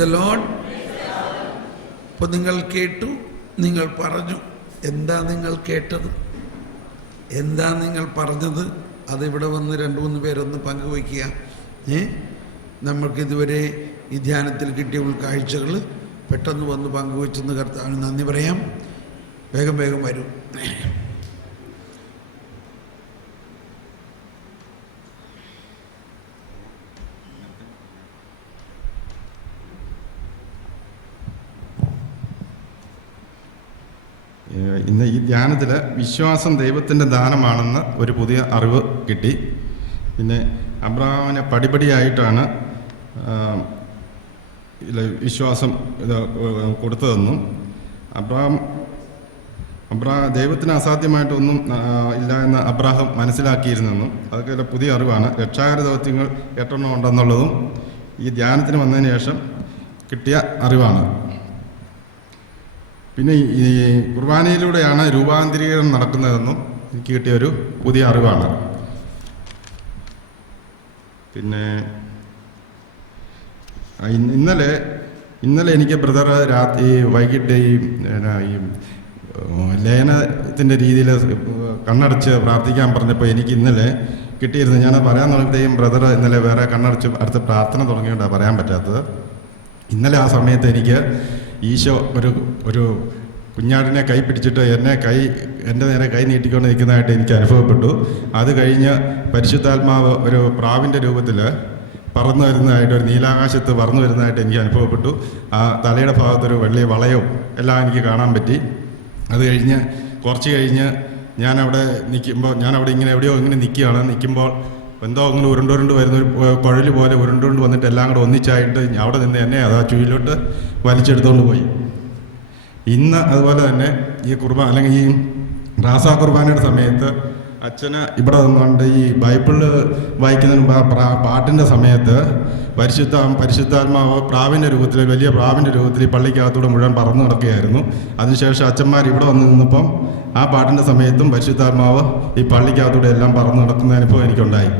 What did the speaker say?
The Lord. അപ്പോൾ നിങ്ങൾ കേട്ടു, നിങ്ങൾ പറഞ്ഞു. എന്താ നിങ്ങൾ കേട്ടത്? എന്താ നിങ്ങൾ പറഞ്ഞത്? അതിവിടെ വന്ന് 2-3 പേരൊന്ന് പങ്കുവയ്ക്കുക. നമ്മൾക്കിതുവരെ ഈ ധ്യാനത്തിൽ കിട്ടിയ ഉൾക്കാഴ്ചകൾ പെട്ടെന്ന് വന്ന് പങ്കുവെച്ചെന്ന് കർത്താവിന് നന്ദി പറയാം. വേഗം വേഗം വരും. ഇന്ന് ഈ ധ്യാനത്തിൽ വിശ്വാസം ദൈവത്തിൻ്റെ ദാനമാണെന്ന് ഒരു പുതിയ അറിവ് കിട്ടി. പിന്നെ അബ്രഹാമിനെ പടിപടിയായിട്ടാണ് വിശ്വാസം കൊടുത്തതെന്നും ദൈവത്തിന് അസാധ്യമായിട്ടൊന്നും ഇല്ല എന്ന് അബ്രാഹാം മനസ്സിലാക്കിയിരുന്നെന്നും അതൊക്കെ പുതിയ അറിവാണ്. രക്ഷാകര ദൗത്യങ്ങൾ 8 ഉണ്ടെന്നുള്ളതും ഈ ധ്യാനത്തിന് വന്നതിന് ശേഷം കിട്ടിയ അറിവാണ്. പിന്നെ ഈ കുർബാനയിലൂടെയാണ് രൂപാന്തരീകരണം നടക്കുന്നതെന്നും എനിക്ക് കിട്ടിയൊരു പുതിയ അറിവാണ്. പിന്നെ ഇന്നലെ എനിക്ക് ബ്രദർ വൈകിട്ട് ഈ ലയനത്തിൻ്റെ രീതിയിൽ കണ്ണടച്ച് പ്രാർത്ഥിക്കാൻ പറഞ്ഞപ്പോൾ എനിക്ക് ഇന്നലെ കിട്ടിയിരുന്നു. ഞാൻ പറയാൻ തുടങ്ങിയപ്പോഴത്തേക്കും ബ്രദർ ഇന്നലെ വേറെ കണ്ണടച്ച് അടുത്ത് പ്രാർത്ഥന തുടങ്ങിയോണ്ടാണ് പറയാൻ പറ്റാത്തത്. ഇന്നലെ ആ സമയത്ത് എനിക്ക് ഈശോ ഒരു കുഞ്ഞാടിനെ കൈ പിടിച്ചിട്ട് എൻ്റെ നേരെ കൈ നീട്ടിക്കൊണ്ട് നിൽക്കുന്നതായിട്ട് എനിക്ക് അനുഭവപ്പെട്ടു. അത് കഴിഞ്ഞ് പരിശുദ്ധാത്മാവ് ഒരു പ്രാവിൻ്റെ രൂപത്തിൽ പറന്നു വരുന്നതായിട്ട്, ഒരു നീലാകാശത്ത് പറന്നു വരുന്നതായിട്ട് എനിക്ക് അനുഭവപ്പെട്ടു. ആ തലയുടെ ഭാഗത്തൊരു വെള്ളി വളയവും എല്ലാം എനിക്ക് കാണാൻ പറ്റി. അത് കഴിഞ്ഞ് കുറച്ച് കഴിഞ്ഞ് ഞാനവിടെ ഇങ്ങനെ എവിടെയോ ഇങ്ങനെ നിൽക്കുമ്പോൾ എന്തോ അങ്ങനെ ഉരുണ്ടുരുണ്ട് വരുന്നൊരു കുഴൽ പോലെ ഉരുണ്ടുകൊണ്ട് വന്നിട്ട് എല്ലാം കൂടെ ഒന്നിച്ചായിട്ട് അവിടെ നിന്ന് എന്നെ അതാ ചുഴിയിലോട്ട് വലിച്ചെടുത്തുകൊണ്ട് പോയി. ഇന്ന് അതുപോലെ തന്നെ ഈ അല്ലെങ്കിൽ ഈ റാസാ കുർബാനയുടെ സമയത്ത് അച്ഛന് ഇവിടെ നിന്നുകൊണ്ട് ഈ ബൈബിള് വായിക്കുന്നതിന് മുമ്പ് പാട്ടിൻ്റെ സമയത്ത് പരിശുദ്ധാത്മാവ് പ്രാവിൻ്റെ രൂപത്തിൽ, വലിയ പ്രാവിൻ്റെ രൂപത്തിൽ ഈ പള്ളിക്കകത്തൂടെ മുഴുവൻ പറന്നു നടക്കുകയായിരുന്നു. അതിനുശേഷം അച്ഛന്മാർ ഇവിടെ വന്ന് നിന്നപ്പം ആ പാട്ടിൻ്റെ സമയത്തും പരിശുദ്ധാത്മാവ് ഈ പള്ളിക്കകത്തൂടെ എല്ലാം പറന്നു നടക്കുന്ന അനുഭവം എനിക്കുണ്ടായി.